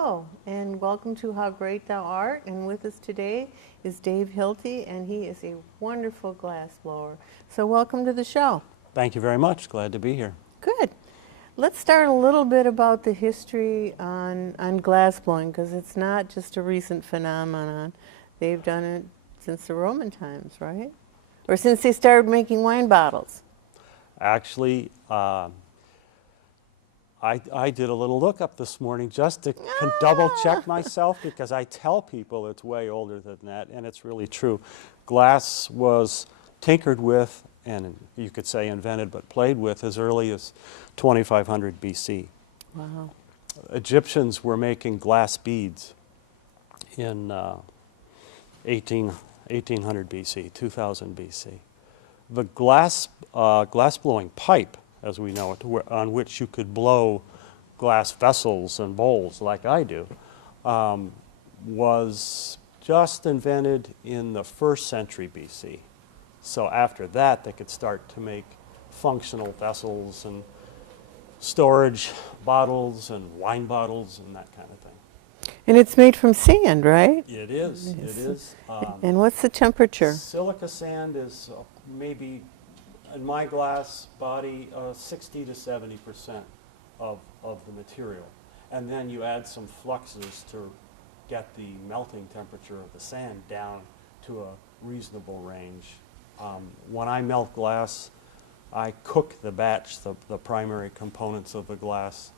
Hello, and welcome to How Great Thou Art. And with us today is Dave Hilty, and he is a wonderful glass blower. So welcome to the show. Thank you very much. Glad to be here. Good. Let's start a little bit about the history on glass blowing, because it's not just a recent phenomenon. They've done it since the Roman times, right? Or since they started making wine bottles. Actually, I did a little lookup this morning just to double check myself, because I tell people it's way older than that, and it's really true. Glass was tinkered with, and you could say invented, but played with as early as 2500 BC. Wow. Egyptians were making glass beads in 1800 BC, 2000 BC. The glass blowing pipe, as we know it, on which you could blow glass vessels and bowls like I do, was just invented in the 1st century BC. So after that, they could start to make functional vessels and storage bottles and wine bottles and that kind of thing. And it's made from sand, right? It is. It is. And what's the temperature? Silica sand is maybe, in my glass body, 60 to 70% of the material. And then you add some fluxes to get the melting temperature of the sand down to a reasonable range. When I melt glass, I cook the batch, the primary components of the glass,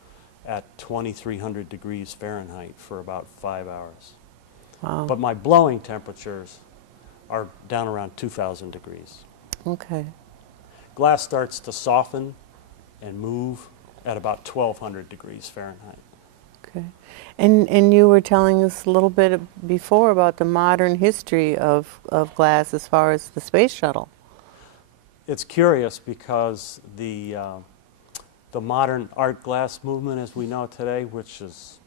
at 2300 degrees Fahrenheit for about 5 hours. Wow. But my blowing temperatures are down around 2000 degrees. Okay. Glass starts to soften and move at about 1200 degrees Fahrenheit. Okay. And you were telling us a little bit before about the modern history of glass as far as the space shuttle. It's curious because the modern art glass movement as we know it today, which is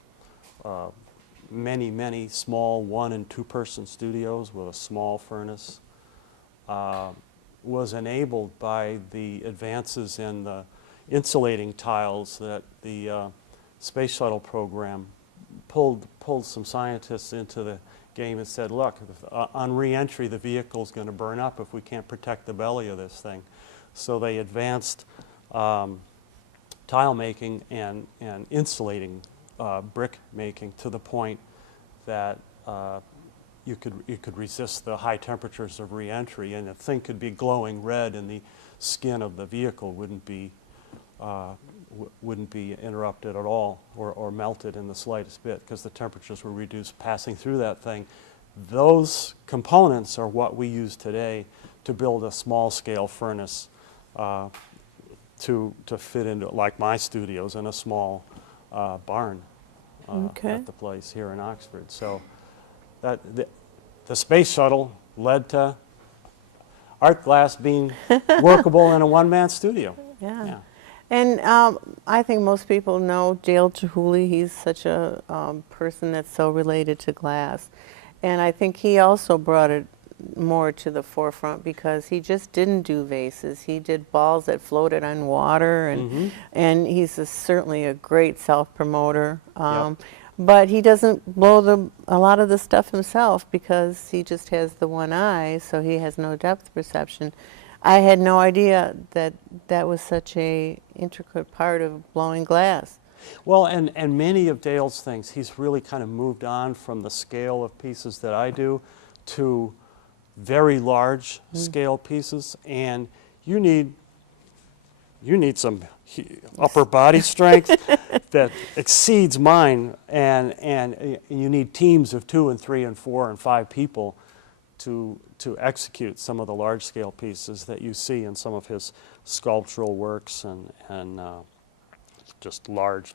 many small 1- and 2-person studios with a small furnace, was enabled by the advances in the insulating tiles that the Space Shuttle program pulled some scientists into the game and said, look, on re-entry the vehicle's going to burn up if we can't protect the belly of this thing. So they advanced tile making and insulating brick making to the point that you could resist the high temperatures of re-entry, and the thing could be glowing red and the skin of the vehicle wouldn't be interrupted at all or melted in the slightest bit, because the temperatures were reduced passing through that thing. Those components are what we use today to build a small-scale furnace to fit into, like my studios, in a small barn at the place here in Oxford. So that the Space Shuttle led to art glass being workable in a one-man studio. Yeah. And I think most people know Dale Chihuly. He's such a person that's so related to glass. And I think he also brought it more to the forefront because he just didn't do vases. He did balls that floated on water, and he's certainly a great self-promoter. But he doesn't blow a lot of the stuff himself because he just has the one eye, so he has no depth perception. I had no idea that that was such a intricate part of blowing glass. Well, and many of Dale's things, he's really kind of moved on from the scale of pieces that I do to very large scale pieces, and you need some upper body strength that exceeds mine, and you need teams of 2 and 3 and 4 and 5 people to execute some of the large scale pieces that you see in some of his sculptural works and just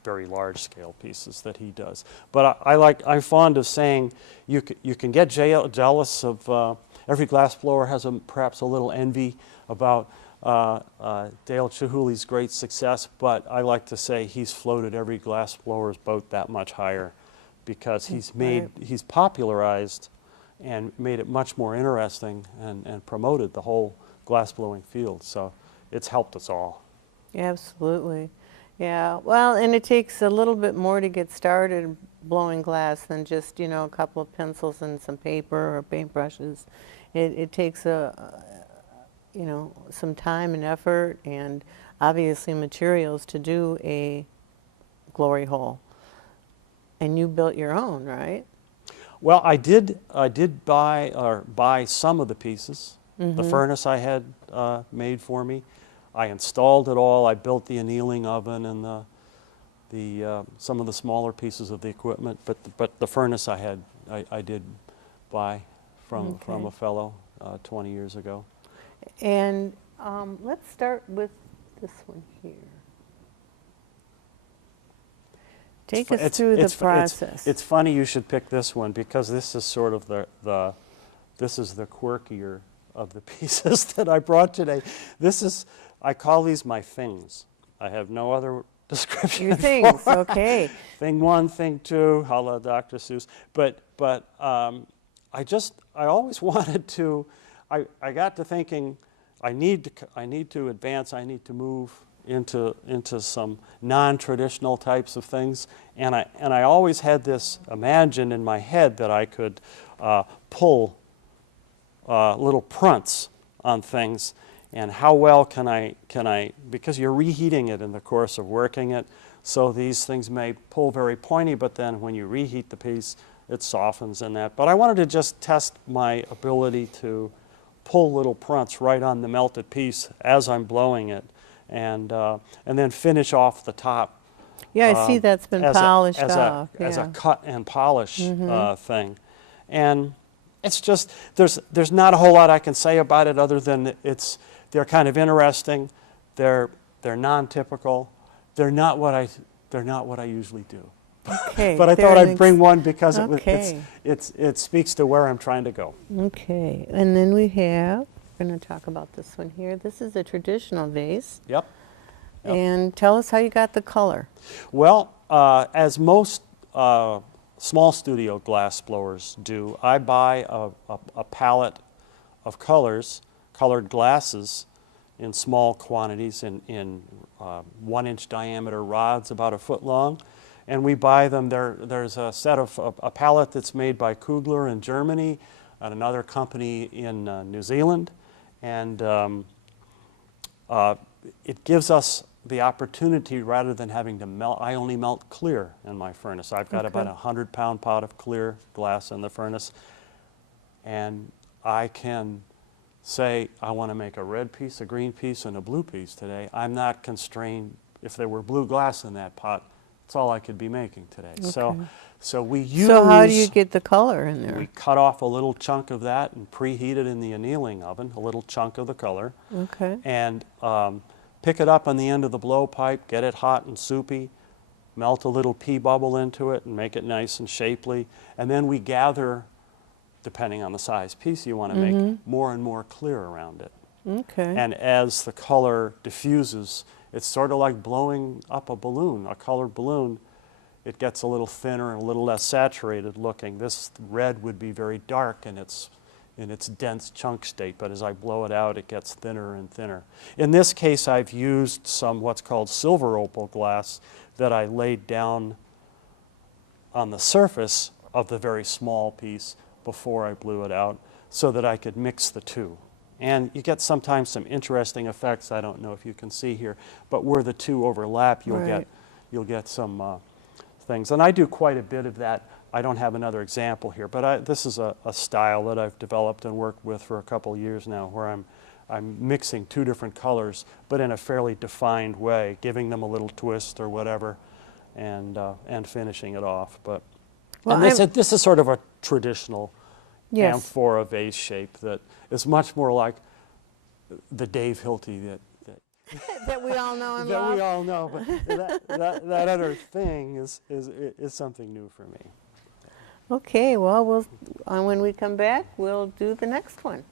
very large scale pieces that he does. But I'm fond of saying you can get jealous of every glassblower has perhaps a little envy about Dale Chihuly's great success, but I like to say he's floated every glassblower's boat that much higher, because he's popularized and made it much more interesting and promoted the whole glassblowing field. So it's helped us all. Absolutely. Yeah, well, and it takes a little bit more to get started blowing glass than just, a couple of pencils and some paper or paintbrushes. It takes some time and effort and obviously materials to do a glory hole. And you built your own, right? Well, I did buy some of the pieces. The furnace I had made for me. I installed it all. I built the annealing oven and some of the smaller pieces of the equipment. But the furnace I did buy from a fellow 20 years ago. And let's start with this one here. Take us through the process. It's funny you should pick this one because this is sort of this is the quirkier of the pieces that I brought today. I call these my things. I have no other description. Your things, okay. Thing one, thing two, a la Dr. Seuss. But I always wanted to. I got to thinking, I need to advance. I need to move into some non-traditional types of things, and I always had this imagined in my head that I could pull little prunts on things, and how well can I because you're reheating it in the course of working it, so these things may pull very pointy, but then when you reheat the piece, it softens in that. But I wanted to just test my ability to pull little prunts right on the melted piece as I'm blowing it, and then finish off the top. Yeah, I see that's been polished off. As a cut and polish thing. And it's just, there's not a whole lot I can say about it other than they're kind of interesting, they're non-typical, they're not what I usually do. Okay. But I thought I'd bring one because okay. it speaks to where I'm trying to go. Okay, and then we're going to talk about this one here. This is a traditional vase. Yep. And tell us how you got the color. Well, as most small studio glass blowers do, I buy a palette of colored glasses in small quantities in 1-inch diameter rods about a foot long. And we buy them, there's a set of a palette that's made by Kugler in Germany and another company in New Zealand. And it gives us the opportunity, rather than having to melt, I only melt clear in my furnace. I've got about a 100-pound pot of clear glass in the furnace. And I can say, I want to make a red piece, a green piece, and a blue piece today. I'm not constrained. If there were blue glass in that pot, that's all I could be making today. Okay. So we use... So how do you get the color in there? We cut off a little chunk of that and preheat it in the annealing oven, a little chunk of the color. Okay. And pick it up on the end of the blowpipe, get it hot and soupy, melt a little pea bubble into it and make it nice and shapely. And then we gather, depending on the size piece you want to make, more and more clear around it. Okay. And as the color diffuses, it's sort of like blowing up a balloon, a colored balloon. It gets a little thinner and a little less saturated looking. This red would be very dark in its dense chunk state, but as I blow it out, it gets thinner and thinner. In this case, I've used some what's called silver opal glass that I laid down on the surface of the very small piece before I blew it out so that I could mix the two. And you get sometimes some interesting effects. I don't know if you can see here, but where the two overlap, you'll get some things. And I do quite a bit of that. I don't have another example here, but this is a style that I've developed and worked with for a couple of years now, where I'm mixing two different colors, but in a fairly defined way, giving them a little twist or whatever, and finishing it off. But this is sort of a traditional amphora vase shape that is much more like the Dave Hilty that we all know and love. That we all know, but that other thing is something new for me. Okay, well, when we come back, we'll do the next one.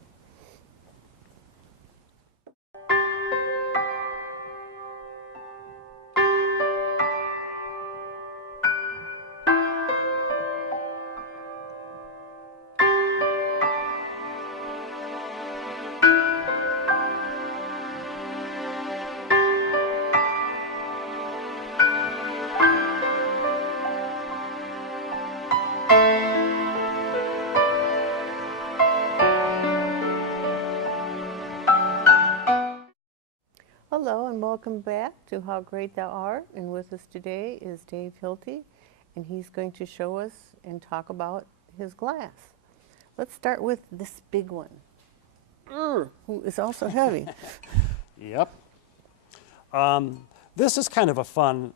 welcome back to How Great Thou Art. And with us today is Dave Hilty, and he's going to show us and talk about his glass. Let's start with this big one, who is also heavy. Yep. This is kind of a fun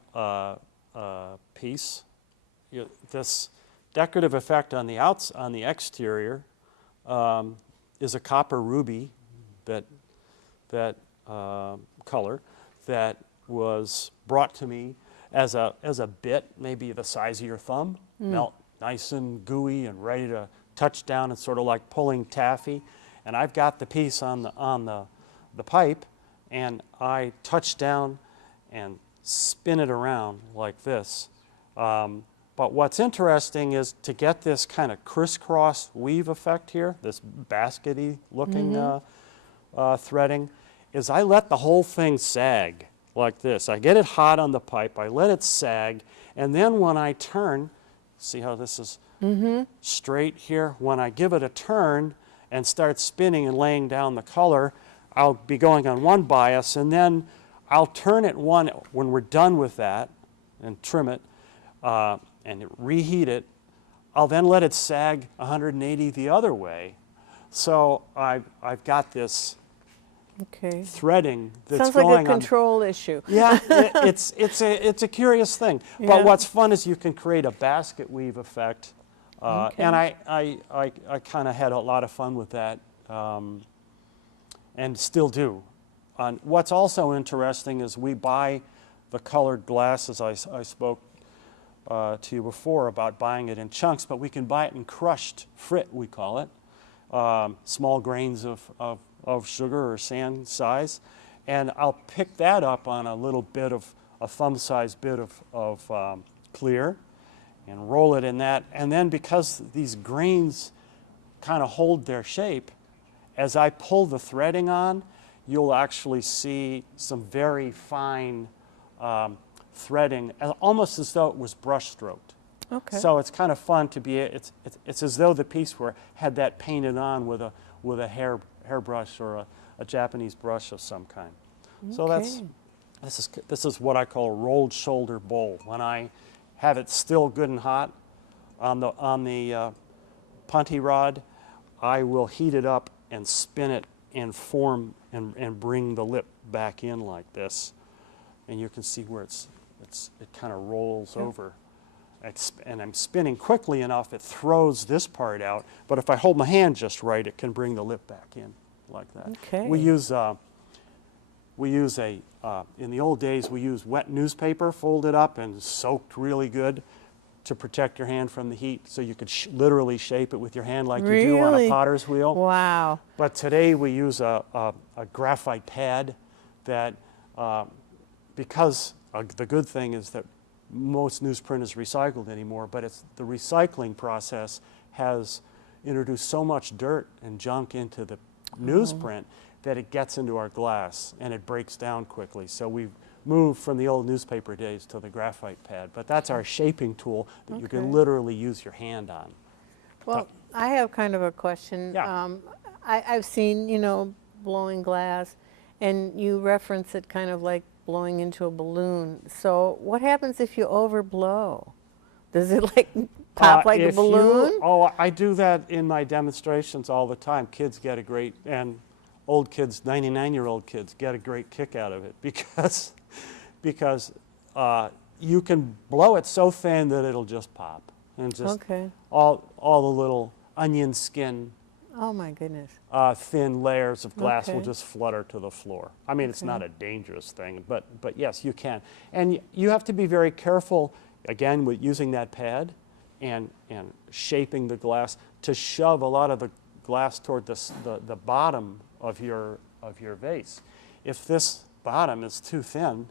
piece. This decorative effect on the exterior is a copper ruby that color that was brought to me as a bit, maybe the size of your thumb, melt nice and gooey and ready to touch down. It's sort of like pulling taffy. And I've got the piece on the pipe, and I touch down and spin it around like this. But what's interesting is to get this kind of crisscross weave effect here, this baskety looking threading, is I let the whole thing sag like this. I get it hot on the pipe, I let it sag, and then when I turn, see how this is straight here? When I give it a turn and start spinning and laying down the color, I'll be going on one bias, and then I'll turn it one when we're done with that and trim it and reheat it. I'll then let it sag 180 the other way. So I've got this threading that's Sounds going like a on. control issue. Yeah, it's a curious thing. Yeah. But what's fun is you can create a basket weave effect, and I kind of had a lot of fun with that, and still do. What's also interesting is we buy the colored glasses. I spoke to you before about buying it in chunks, but we can buy it in crushed frit, we call it, small grains of sugar or sand size, and I'll pick that up on a little bit of a thumb-sized bit of clear and roll it in that. And then because these grains kind of hold their shape, as I pull the threading on, you'll actually see some very fine threading, almost as though it was brush stroked. Okay. So it's kind of fun to be. It's as though the piece had that painted on with a hairbrush or a Japanese brush of some kind. So this is what I call a rolled shoulder bowl. When I have it still good and hot on the punty rod, I will heat it up and spin it and form and bring the lip back in like this, and you can see where it kind of rolls over. And I'm spinning quickly enough, it throws this part out, but if I hold my hand just right, it can bring the lip back in like that. Okay. We use in the old days, we used wet newspaper folded up and soaked really good to protect your hand from the heat, so you could literally shape it with your hand like you do on a potter's wheel. Wow. But today we use a graphite pad that, because the good thing is that most newsprint is recycled anymore, but the recycling process has introduced so much dirt and junk into the newsprint that it gets into our glass and it breaks down quickly. So we've moved from the old newspaper days to the graphite pad, but that's our shaping tool that you can literally use your hand on. Well, I have kind of a question. Yeah. I've seen, blowing glass, and you reference it kind of like blowing into a balloon. So what happens if you overblow? Does it pop like a balloon? I do that in my demonstrations all the time. Kids get a great, and old kids, 99-year-old kids, get a great kick out of it because you can blow it so thin that it'll just pop. And just all the little onion skin, Oh my goodness. thin layers of glass will just flutter to the floor. I mean, it's not a dangerous thing, but yes, you can. And you have to be very careful, again, with using that pad and shaping the glass to shove a lot of the glass toward the bottom of your vase. If this bottom is too thin,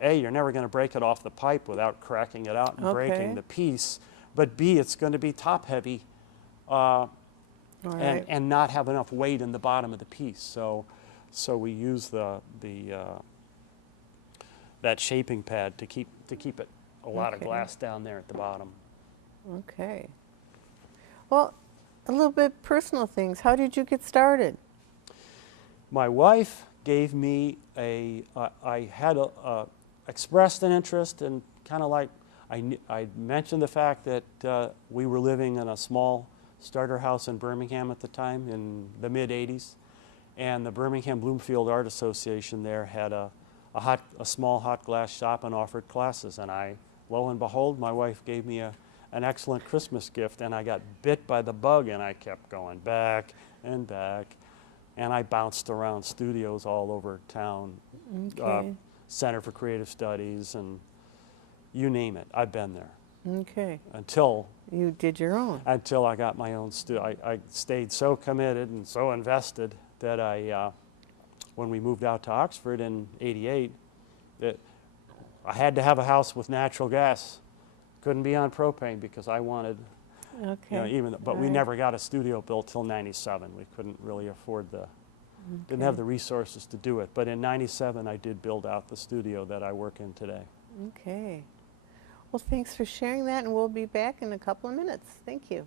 A, you're never going to break it off the pipe without cracking it out and breaking the piece, but B, it's going to be top heavy and not have enough weight in the bottom of the piece. So we use that shaping pad to keep it a lot of glass down there at the bottom. Okay. Well, a little bit personal things. How did you get started? My wife gave me I had expressed an interest in kind of like, I mentioned the fact that we were living in a small starter house in Birmingham at the time in the mid-'80s. And the Birmingham Bloomfield Art Association there had a small hot glass shop and offered classes. And lo and behold, my wife gave me an excellent Christmas gift, and I got bit by the bug, and I kept going back and back. And I bounced around studios all over town, Okay. Center for Creative Studies, and you name it, I've been there. Okay. Until You did your own. I got my own studio. I stayed so committed and so invested that when we moved out to Oxford in '88, that I had to have a house with natural gas. Couldn't be on propane because I wanted, Okay. but we Right. never got a studio built till '97. We couldn't really afford didn't have the resources to do it. But in '97, I did build out the studio that I work in today. Okay. Well, thanks for sharing that, and we'll be back in a couple of minutes. Thank you.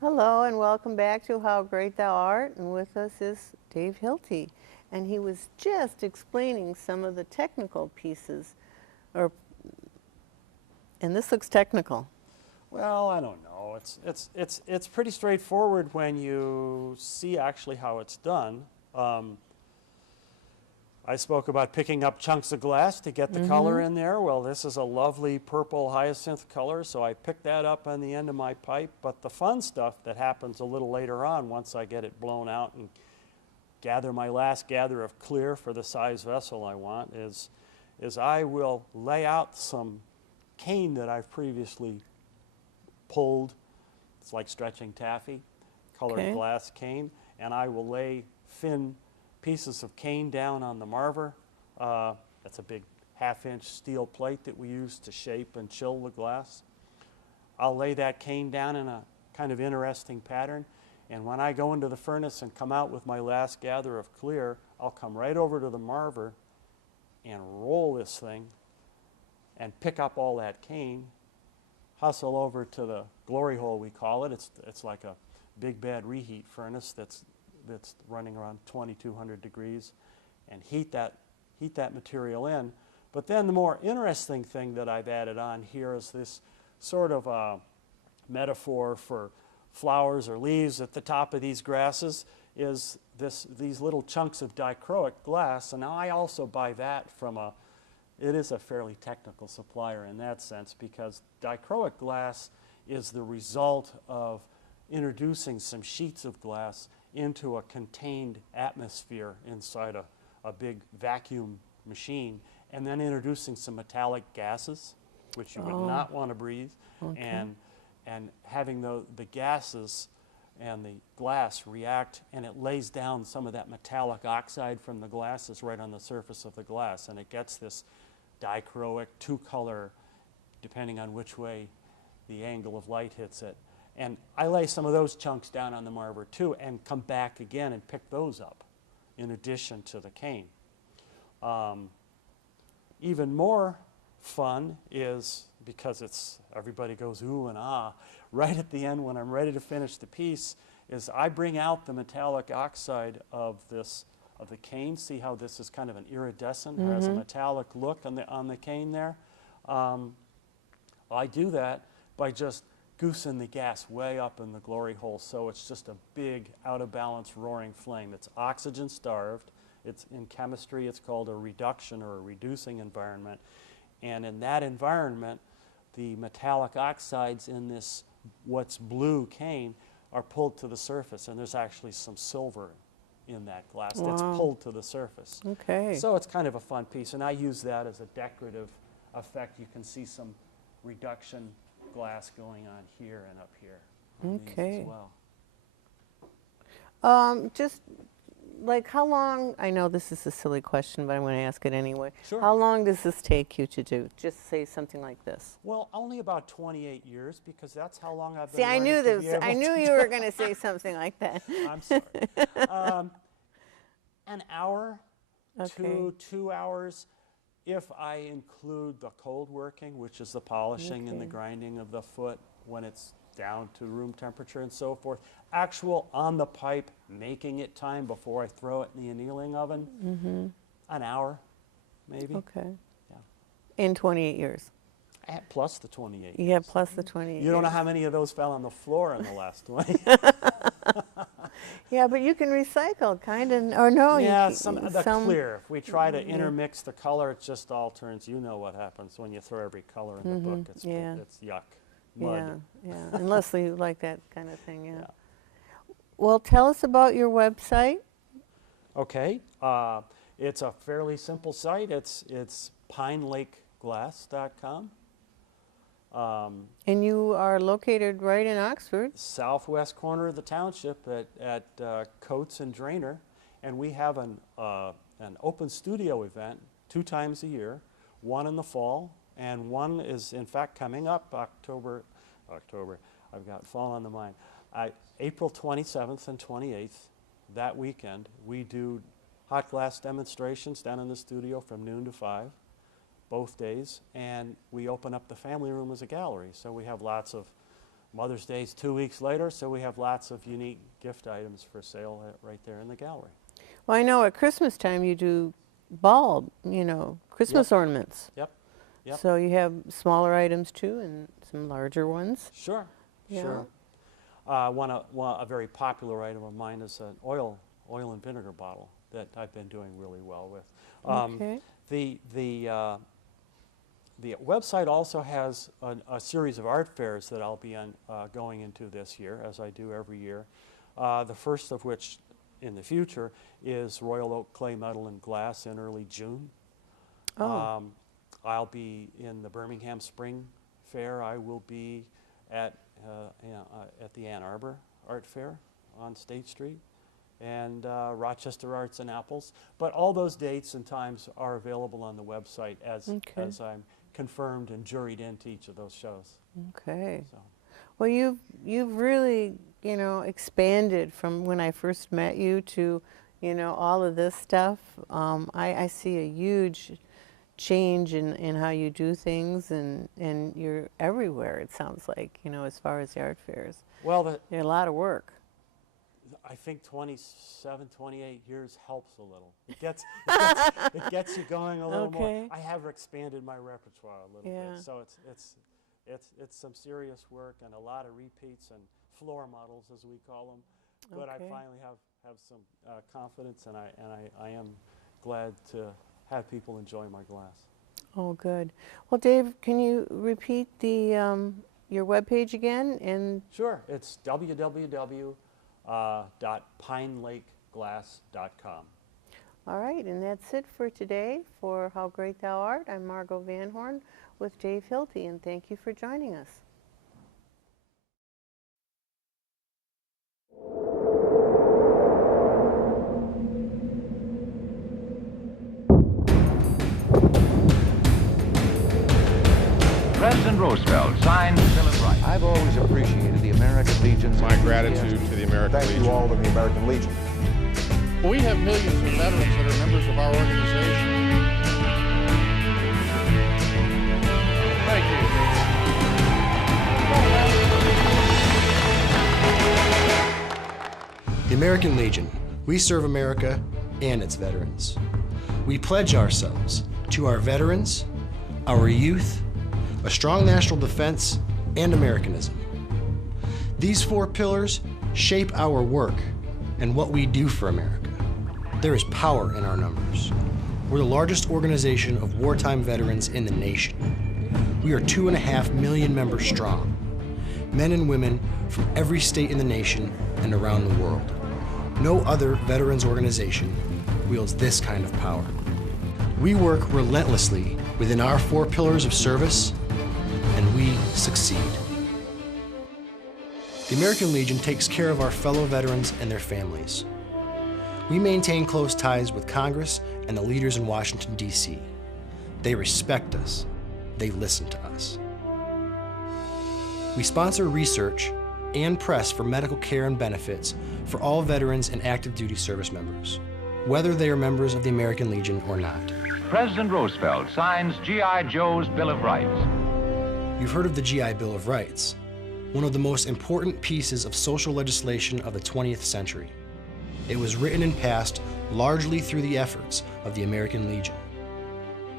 Hello, and welcome back to How Great Thou Art. And with us is Dave Hilty. And he was just explaining some of the technical pieces. And this looks technical. Well, I don't know. It's pretty straightforward when you see actually how it's done. I spoke about picking up chunks of glass to get the color in there. Well, this is a lovely purple hyacinth color, so I picked that up on the end of my pipe. But the fun stuff that happens a little later on, once I get it blown out and gather my last gather of clear for the size vessel I want, is I will lay out some cane that I've previously pulled. It's like stretching taffy, colored Okay. glass cane, and I will lay thin pieces of cane down on the marver. That's a big half-inch steel plate that we use to shape and chill the glass. I'll lay that cane down in a kind of interesting pattern, and when I go into the furnace and come out with my last gather of clear, I'll come right over to the marver and roll this thing and pick up all that cane, hustle over to the glory hole, we call it. It's like a big bad reheat furnace that's running around 2,200 degrees, and heat that material in. But then the more interesting thing that I've added on here is this sort of a metaphor for flowers or leaves at the top of these grasses, is these little chunks of dichroic glass. And now I also buy that from it is a fairly technical supplier in that sense, because dichroic glass is the result of introducing some sheets of glass into a contained atmosphere inside a big vacuum machine, and then introducing some metallic gases, which you would not want to breathe, and having the gases and the glass react, and it lays down some of that metallic oxide from the glasses right on the surface of the glass, and it gets this dichroic two-color, depending on which way the angle of light hits it. And I lay some of those chunks down on the marver too, and come back again and pick those up in addition to the cane. Even more fun is, because everybody goes ooh and ah, right at the end when I'm ready to finish the piece, is I bring out the metallic oxide of the cane. See how this is kind of an iridescent, has a metallic look on the cane there? I do that by just goosing the gas way up in the glory hole, so it's just a big, out-of-balance, roaring flame. It's oxygen-starved. In chemistry, it's called a reduction or a reducing environment. And in that environment, the metallic oxides in this, what's blue cane, are pulled to the surface, and there's actually some silver in that glass that's pulled to the surface. Okay. So it's kind of a fun piece, and I use that as a decorative effect. You can see some reduction glass going on here and up here on these Okay. as well. Just like how long, I know this is a silly question, but I'm going to ask it anyway. Sure. How long does this take you to do? Just say something like this. Well, only about 28 years, because that's how long I've been See, I learning knew to this. be able I knew to you were going to say something like that. I'm sorry. An hour Okay. to 2 hours if I include the cold working, which is the polishing and the Okay. grinding of the foot when it's down to room temperature and so forth. Actual on the pipe, making it time before I throw it in the annealing oven, an hour maybe. Okay. Yeah. In 28 years. Plus the 28. Yeah, plus the 28 You don't know years. how many of those fell on the floor in the last 20. Yeah, but you can recycle, kind of, or no? Yeah, you can, the clear. If we try to intermix the color, it just all turns. You know what happens when you throw every color in the book. It's yeah. it's yuck, mud. Yeah, yeah. Unless you like that kind of thing, yeah. Yeah. Well, tell us about your website. Okay, it's a fairly simple site. It's pinelakeglass.com. And you are located right in Oxford. Southwest corner of the township at Coates and Drainer, and we have an open studio event 2 times a year, one in the fall, and one is in fact coming up October, I've got fall on the mind, April 27th and 28th, that weekend. We do hot glass demonstrations down in the studio from noon to 5. Both days, and we open up the family room as a gallery. So we have lots of Mother's Day's 2 weeks later, so we have lots of unique gift items for sale right there in the gallery. Well, I know at Christmas time you do bulb, Christmas ornaments. Yep, yep. So you have smaller items too and some larger ones. Sure, Yeah. sure. A very popular item of mine is an oil and vinegar bottle that I've been doing really well with. Okay. The website also has a series of art fairs that I'll be going into this year, as I do every year. The first of which in the future is Royal Oak Clay, Metal, and Glass in early June. Oh. I'll be in the Birmingham Spring Fair. I will be at the Ann Arbor Art Fair on State Street, and Rochester Arts and Apples. But all those dates and times are available on the website as I'm confirmed and juried into each of those shows. Okay. So. Well, you've really, expanded from when I first met you to, all of this stuff. I see a huge change in how you do things, and you're everywhere, it sounds like, as far as the art fairs. Well, They're a lot of work. I think 27, 28 years helps a little. It gets you going a little Okay. more. I have expanded my repertoire a little Yeah. bit, so it's some serious work and a lot of repeats and floor models, as we call them. But Okay. I finally have some confidence, and I am glad to have people enjoy my glass. Oh, good. Well, Dave, can you repeat your webpage again? And Sure, it's www.pinelakeglass.com. all right, and that's it for today for How Great Thou Art. I'm Margot Van Horn with Dave Hilty, and thank you for joining us. President Roosevelt signed the Bill of Rights. I've always appreciated the American Legion's My gratitude to the American Thank Legion. you all to the American Legion. We have millions of veterans that are members of our organization. Thank you. The American Legion. We serve America and its veterans. We pledge ourselves to our veterans, our youth, a strong national defense, and Americanism. These 4 pillars shape our work and what we do for America. There is power in our numbers. We're the largest organization of wartime veterans in the nation. We are 2.5 million members strong, men and women from every state in the nation and around the world. No other veterans organization wields this kind of power. We work relentlessly within our 4 pillars of service, and we succeed. The American Legion takes care of our fellow veterans and their families. We maintain close ties with Congress and the leaders in Washington, D.C. They respect us. They listen to us. We sponsor research and press for medical care and benefits for all veterans and active duty service members, whether they are members of the American Legion or not. President Roosevelt signs G.I. Joe's Bill of Rights. You've heard of the GI Bill of Rights, one of the most important pieces of social legislation of the 20th century. It was written and passed largely through the efforts of the American Legion.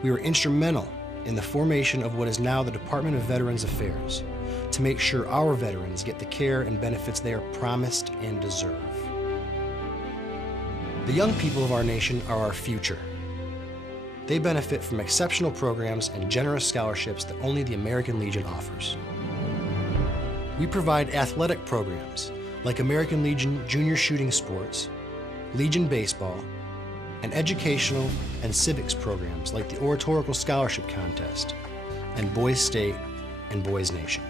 We were instrumental in the formation of what is now the Department of Veterans Affairs to make sure our veterans get the care and benefits they are promised and deserve. The young people of our nation are our future. They benefit from exceptional programs and generous scholarships that only the American Legion offers. We provide athletic programs like American Legion Junior Shooting Sports, Legion Baseball, and educational and civics programs like the Oratorical Scholarship Contest and Boys State and Boys Nation.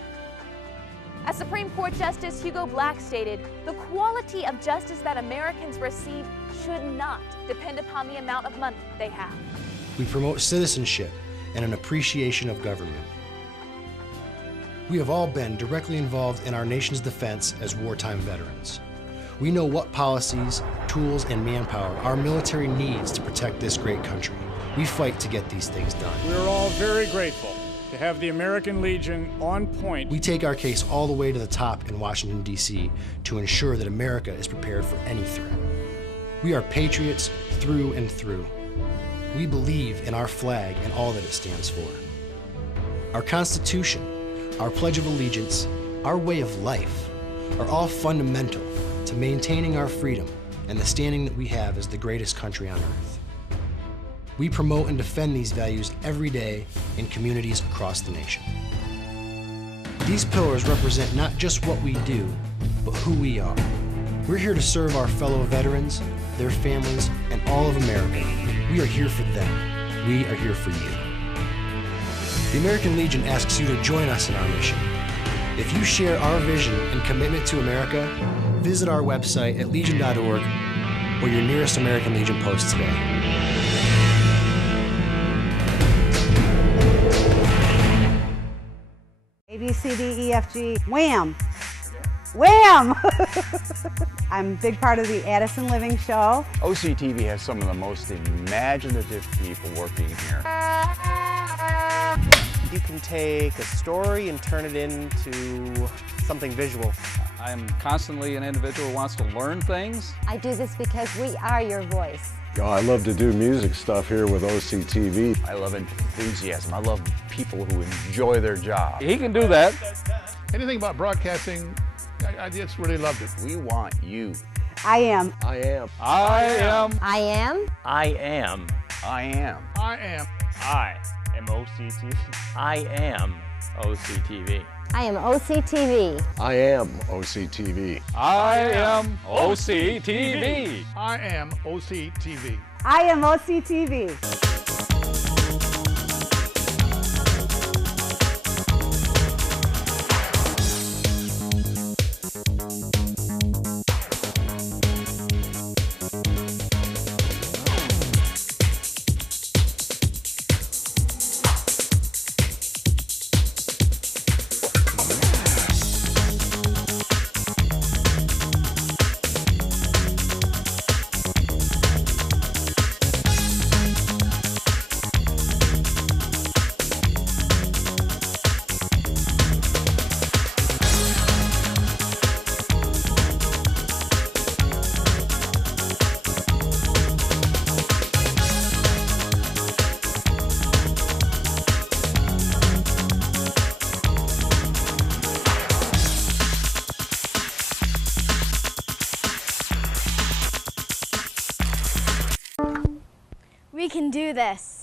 As Supreme Court Justice Hugo Black stated, the quality of justice that Americans receive should not depend upon the amount of money they have. We promote citizenship and an appreciation of government. We have all been directly involved in our nation's defense as wartime veterans. We know what policies, tools, and manpower our military needs to protect this great country. We fight to get these things done. We're all very grateful to have the American Legion on point. We take our case all the way to the top in Washington, D.C. to ensure that America is prepared for any threat. We are patriots through and through. We believe in our flag and all that it stands for. Our Constitution, our Pledge of Allegiance, our way of life are all fundamental to maintaining our freedom and the standing that we have as the greatest country on earth. We promote and defend these values every day in communities across the nation. These pillars represent not just what we do, but who we are. We're here to serve our fellow veterans, their families, and all of America. We are here for them. We are here for you. The American Legion asks you to join us in our mission. If you share our vision and commitment to America, visit our website at legion.org or your nearest American Legion post today. A, B, C, D, E, F, G, wham! Wham! I'm a big part of the Addison Living Show. OCTV has some of the most imaginative people working here. You can take a story and turn it into something visual. I'm constantly an individual who wants to learn things. I do this because we are your voice. I love to do music stuff here with OCTV. I love enthusiasm. I love people who enjoy their job. He can do that. Anything about broadcasting, I just really loved it. We want you. I am. I am. I am. I am. I am. I am. I am. I am OCTV. I am OCTV. I am OCTV. I am OCTV. I am OCTV. I am OCTV. I am OCTV. We can do this.